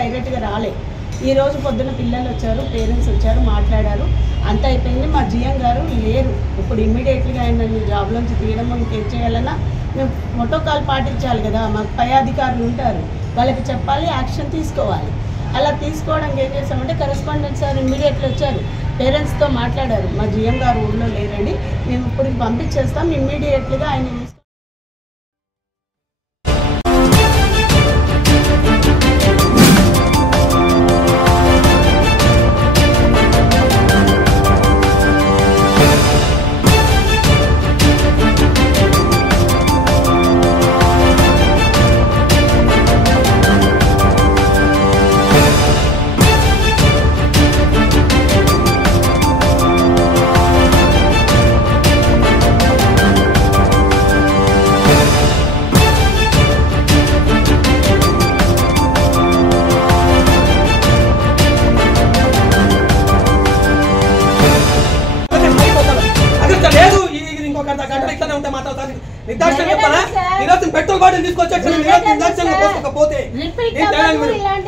డైరెక్ట్గా రాలే. ఈ రోజు పొద్దున పిల్లలు వచ్చారు, పేరెంట్స్ వచ్చారు, మాట్లాడారు, అంత అయిపోయింది. మా జిఎం గారు లేరు. ఇప్పుడు ఇమ్మీడియట్గా ఆయన జాబ్లోంచి తీయడం, మనకి ఏం చేయాలన్నా మేము ప్రోటోకాల్ పాటించాలి కదా. మాకు పై అధికారులు ఉంటారు, వాళ్ళకి చెప్పాలి, యాక్షన్ తీసుకోవాలి. అలా తీసుకోవడానికి ఏం చేసామంటే కరెస్పాండెంట్ సార్ ఇమ్మీడియట్లీ వచ్చారు, పేరెంట్స్తో మాట్లాడారు. మా జిఎం గారు ఊళ్ళో లేరండి, మేము ఇప్పుడు పంపించేస్తాం, ఇమ్మీడియట్లీగా ఆయన పెట్రోల్ బాటిల్ తీసుకొచ్చి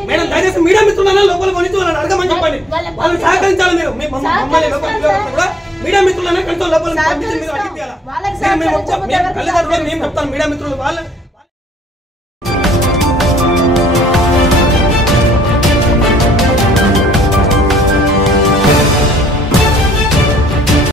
మేడం దయచేసి మీడియా మిత్రులన్నా లోపల కొనిచ్చి వాళ్ళని అడగమని చెప్పండి. వాళ్ళు సహకరించాలి. మీరు మమ్మల్ని కూడా మీడియా మిత్రులన్నా కొంచెం లోపల పంపించి మీరు అడిగితే మేము చెప్తాను. మీడియా మిత్రులు వాళ్ళు